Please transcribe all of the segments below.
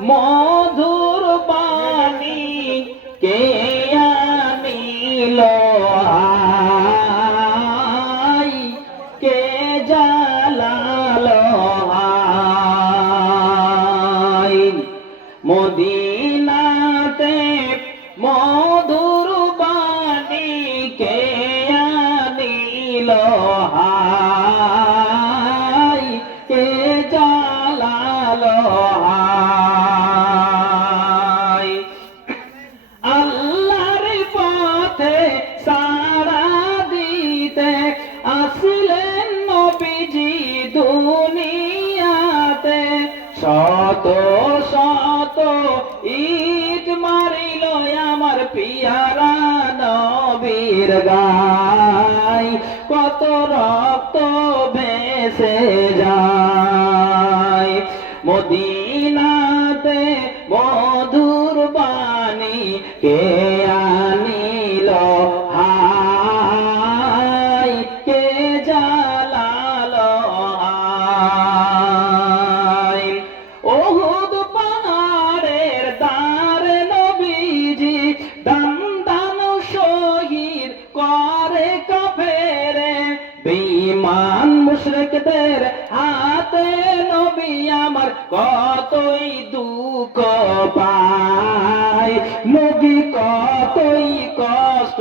মধুর বাণী কে আনিল? আই কে জালালো? আই মদিনাতে মধুর বাণী কে আনিল? শত শত ঈদ মারিল আমার পিয়ারা নবীর গাই। কত রক্ত বেসে যায়। মদিনাতে মধুর বাণী কে বেঈমান মুশরিকদের হাতে নবী আমার কতই দুঃখ পায়, নবী কতই কষ্ট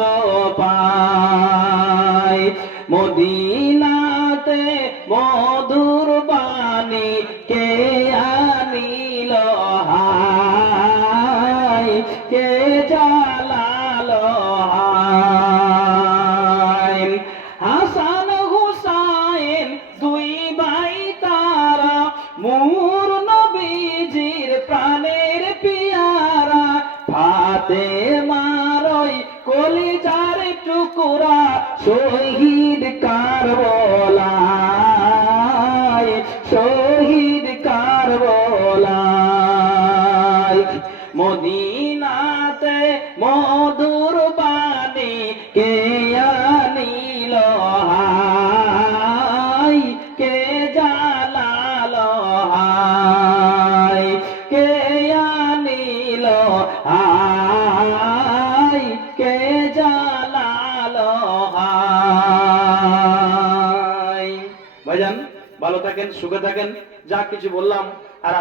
পায়। মদিনাতে মধুর বাণী কে আনিল হাই কে জালালো মুর নবীজির প্রাণের পিয়ারা ফাতে মারই কলিজার টুকুরা শহীদ কারবলায় শহীদ কারবলায়। মদিনাতে মধুর ভালো থাকেন সুখে থাকেন যা কিছু বললাম আর